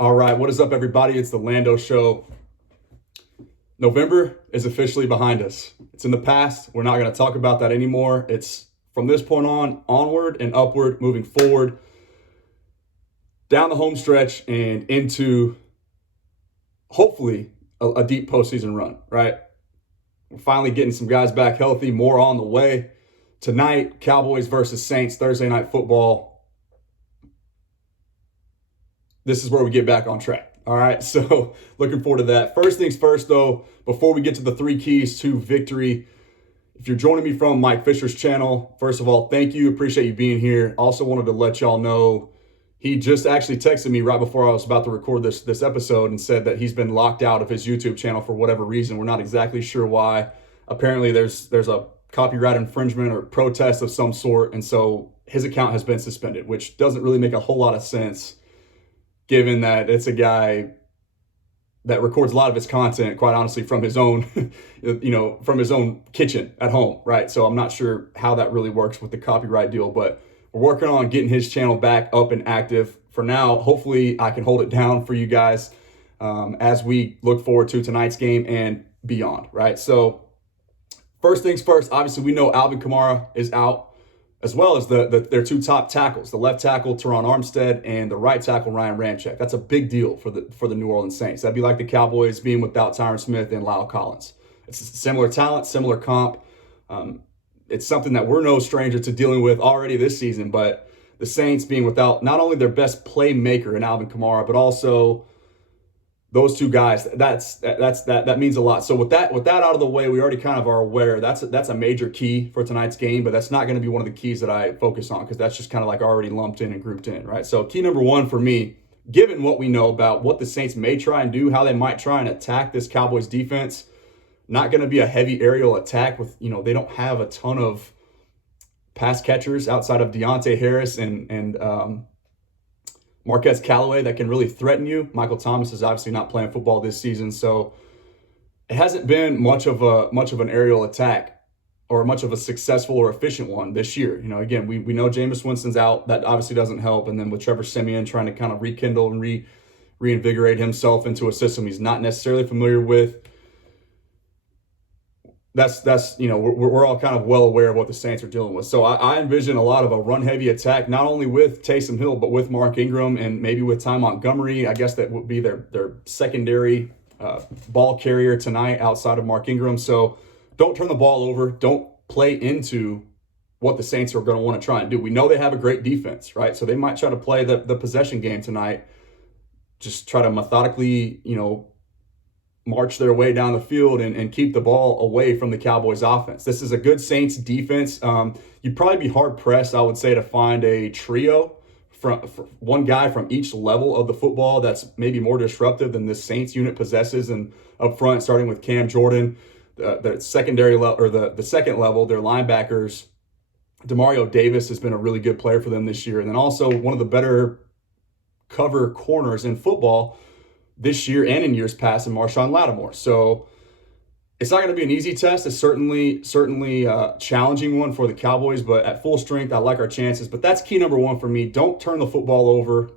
All right, what is up, everybody? It's the Lando Show. November is officially behind us. It's in the past. We're not going to talk about that anymore. It's from this point on, onward and upward, moving forward, down the home stretch and into hopefully a deep postseason run, right? We're finally getting some guys back healthy, more on the way. Tonight, Cowboys versus Saints, Thursday Night Football. This is where we get back on track. All right, so looking forward to that. First things first, though, before we get to the 3 keys to victory, if you're joining me from Mike Fisher's channel, first of all, thank you. Appreciate you being here. Also wanted to let y'all know he just actually texted me right before I was about to record this episode and said that he's been locked out of his YouTube channel for whatever reason. We're not exactly sure why. Apparently, there's a copyright infringement or protest of some sort, and so his account has been suspended, which doesn't really make a whole lot of sense, given that it's a guy that records a lot of his content, quite honestly, from his own, from his own kitchen at home, right? So I'm not sure how that really works with the copyright deal, but we're working on getting his channel back up and active. For now, hopefully I can hold it down for you guys as we look forward to tonight's game and beyond, right? So first things first, obviously we know Alvin Kamara is out, as well as their 2 top tackles, the left tackle, Teron Armstead, and the right tackle, Ryan Ramczyk. That's a big deal for the New Orleans Saints. That'd be like the Cowboys being without Tyron Smith and Lyle Collins. It's similar talent, similar comp. It's something that we're no stranger to dealing with already this season, but the Saints being without not only their best playmaker in Alvin Kamara, but also those 2 guys, that means a lot. So with that out of the way, we already kind of are aware that's a major key for tonight's game, but that's not going to be one of the keys that I focus on because that's just kind of like already lumped in and grouped in, right? So key number 1 for me, given what we know about what the Saints may try and do, how they might try and attack this Cowboys defense, not going to be a heavy aerial attack with, they don't have a ton of pass catchers outside of Deontay Harris and Marquez Callaway that can really threaten you. Michael Thomas is obviously not playing football this season, so it hasn't been much of an aerial attack or much of a successful or efficient one this year. Again, we know Jameis Winston's out. That obviously doesn't help. And then with Trevor Siemian trying to kind of rekindle and reinvigorate himself into a system he's not necessarily familiar with, that's we're all kind of well aware of what the Saints are dealing with. So I envision a lot of a run-heavy attack, not only with Taysom Hill, but with Mark Ingram and maybe with Ty Montgomery. I guess that would be their secondary ball carrier tonight outside of Mark Ingram. So don't turn the ball over. Don't play into what the Saints are going to want to try and do. We know they have a great defense, right? So they might try to play the possession game tonight, just try to methodically, march their way down the field and keep the ball away from the Cowboys offense. This is a good Saints defense. You'd probably be hard pressed, I would say, to find a trio from one guy from each level of the football that's maybe more disruptive than this Saints unit possesses. And up front, starting with Cam Jordan, the secondary level or the second level, their linebackers, Demario Davis has been a really good player for them this year. And then also one of the better cover corners in football this year and in years past in Marshawn Lattimore. So it's not going to be an easy test. It's certainly a challenging one for the Cowboys, but at full strength, I like our chances. But that's key number 1 for me. Don't turn the football over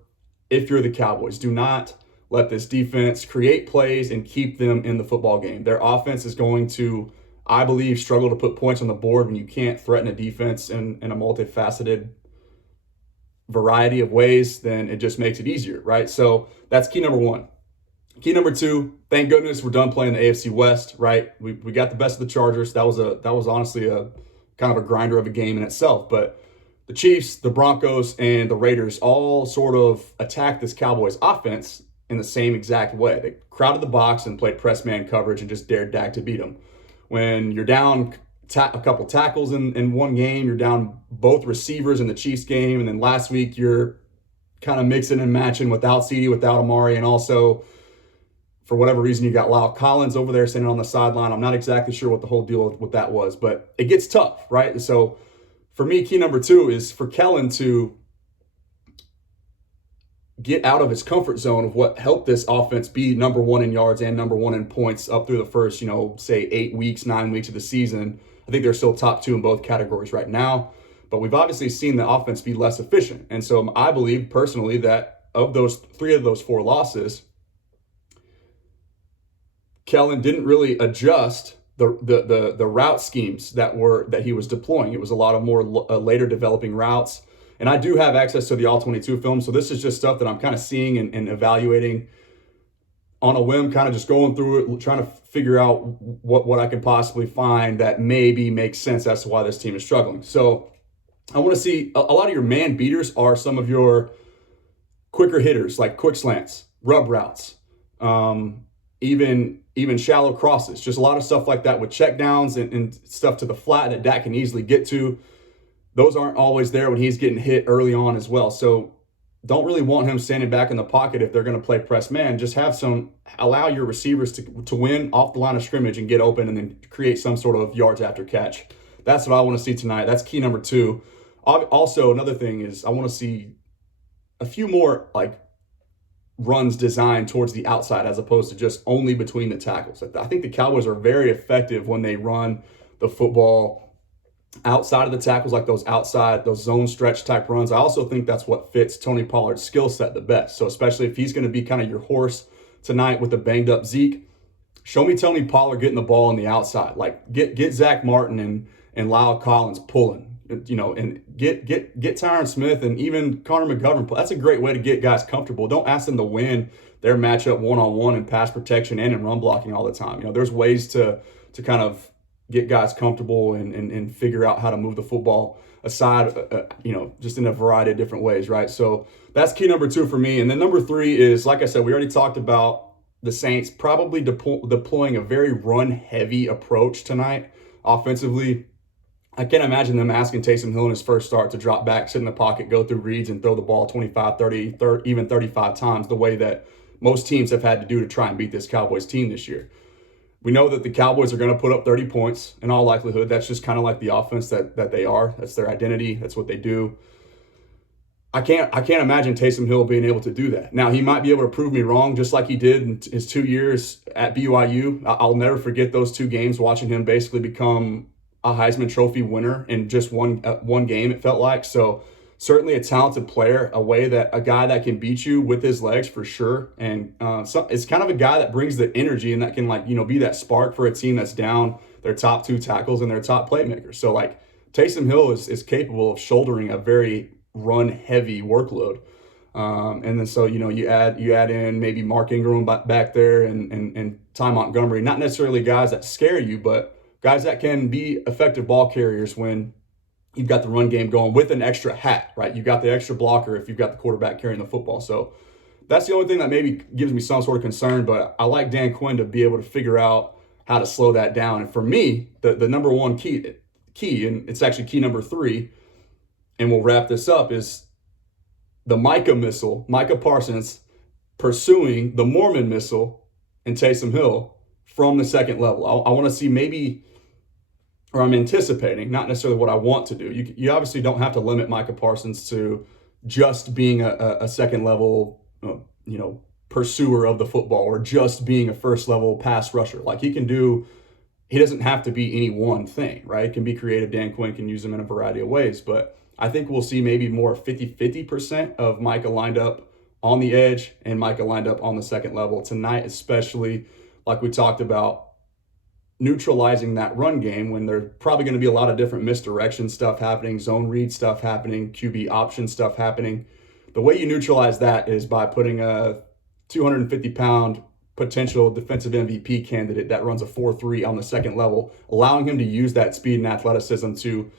if you're the Cowboys. Do not let this defense create plays and keep them in the football game. Their offense is going to, I believe, struggle to put points on the board when you can't threaten a defense in a multifaceted variety of ways. Then it just makes it easier, right? So that's key number 1. Key number 2, thank goodness we're done playing the AFC West, right? We got the best of the Chargers. That was honestly a kind of a grinder of a game in itself. But the Chiefs, the Broncos, and the Raiders all sort of attacked this Cowboys offense in the same exact way. They crowded the box and played press man coverage and just dared Dak to beat them. When you're down a couple tackles in one game, you're down both receivers in the Chiefs game, and then last week you're kind of mixing and matching without CeeDee, without Amari, and also for whatever reason, you got Lyle Collins over there sitting on the sideline. I'm not exactly sure what the whole deal with that was, but it gets tough, right? So for me, key number 2 is for Kellen to get out of his comfort zone of what helped this offense be number 1 in yards and number 1 in points up through the first, say 8 weeks, 9 weeks of the season. I think they're still top 2 in both categories right now, but we've obviously seen the offense be less efficient. And so I believe personally that of those 4 losses, Kellen didn't really adjust the route schemes that he was deploying. It was a lot of more later developing routes. And I do have access to the All-22 film, so this is just stuff that I'm kind of seeing and evaluating on a whim, kind of just going through it, trying to figure out what I can possibly find that maybe makes sense as to why this team is struggling. So I want to see a lot of your man beaters are some of your quicker hitters, like quick slants, rub routes, even shallow crosses, just a lot of stuff like that with check downs and stuff to the flat that Dak can easily get to. Those aren't always there when he's getting hit early on as well. So don't really want him standing back in the pocket if they're going to play press man. Just allow your receivers to win off the line of scrimmage and get open and then create some sort of yards after catch. That's what I want to see tonight. That's key number 2. Also, another thing is I want to see a few more like runs designed towards the outside as opposed to just only between the tackles. I think the Cowboys are very effective when they run the football outside of the tackles, like those zone stretch type runs. I also think that's what fits Tony Pollard's skill set the best. So especially if he's going to be kind of your horse tonight with the banged up Zeke, show me Tony Pollard getting the ball on the outside. Like get Zach Martin and Lyle Collins pulling, and get Tyron Smith and even Connor McGovern. That's a great way to get guys comfortable. Don't ask them to win their matchup one-on-one in pass protection and in run blocking all the time. There's ways to kind of get guys comfortable and figure out how to move the football aside, just in a variety of different ways, right? So that's key number 2 for me. And then number 3 is, like I said, we already talked about the Saints probably deploying a very run-heavy approach tonight offensively. I can't imagine them asking Taysom Hill in his first start to drop back, sit in the pocket, go through reads, and throw the ball 25, 30, even 35 times the way that most teams have had to do to try and beat this Cowboys team this year. We know that the Cowboys are going to put up 30 points in all likelihood. That's just kind of like the offense that they are. That's their identity. That's what they do. I can't imagine Taysom Hill being able to do that. Now, he might be able to prove me wrong, just like he did in his 2 years at BYU. I'll never forget those 2 games, watching him basically become a Heisman Trophy winner in just one game, it felt like. So certainly a talented player, a guy that can beat you with his legs for sure. And it's kind of a guy that brings the energy and that can be that spark for a team that's down their top 2 tackles and their top playmakers. So like Taysom Hill is capable of shouldering a very run heavy workload. And then so, you add in maybe Mark Ingram back there and Ty Montgomery, not necessarily guys that scare you, but guys that can be effective ball carriers when you've got the run game going with an extra hat, right? You've got the extra blocker if you've got the quarterback carrying the football. So that's the only thing that maybe gives me some sort of concern, but I like Dan Quinn to be able to figure out how to slow that down. And for me, the number 1 key, and it's actually key number 3, and we'll wrap this up, is the Micah Parsons pursuing the Mormon missile and Taysom Hill from the second level. I want to see maybe, or I'm anticipating, not necessarily what I want to do. You obviously don't have to limit Micah Parsons to just being a second level, pursuer of the football, or just being a first level pass rusher. Like he doesn't have to be any one thing, right? It can be creative. Dan Quinn can use them in a variety of ways, but I think we'll see maybe more 50% of Micah lined up on the edge and Micah lined up on the second level tonight, especially like we talked about, neutralizing that run game when there's probably going to be a lot of different misdirection stuff happening, zone read stuff happening, QB option stuff happening. The way you neutralize that is by putting a 250-pound potential defensive MVP candidate that runs a 4.3 on the second level, allowing him to use that speed and athleticism to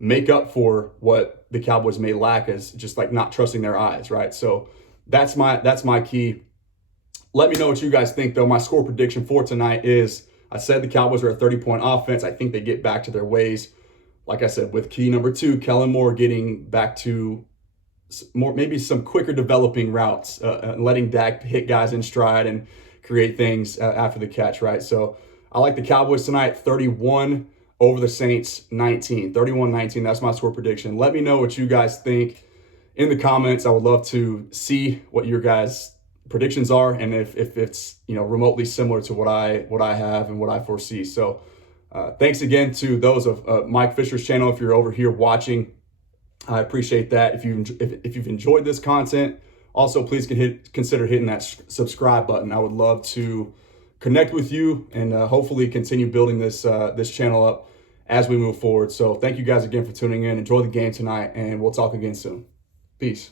make up for what the Cowboys may lack as just like not trusting their eyes, right? So that's my key. Let me know what you guys think, though. My score prediction for tonight is, I said the Cowboys are a 30-point offense. I think they get back to their ways. Like I said, with key number 2, Kellen Moore getting back to more, maybe some quicker developing routes, letting Dak hit guys in stride and create things after the catch, right? So I like the Cowboys tonight, 31 over the Saints, 19. 31-19, that's my score prediction. Let me know what you guys think in the comments. I would love to see what your guys' predictions are, and if it's remotely similar to what I have and what I foresee. So thanks again to those of Mike Fisher's channel. If you're over here watching, I appreciate that. If you've enjoyed this content, Also, please consider hitting that subscribe button. I would love to connect with you and hopefully continue building this channel up as we move forward. So thank you guys again for tuning in. Enjoy the game tonight, and we'll talk again soon. Peace.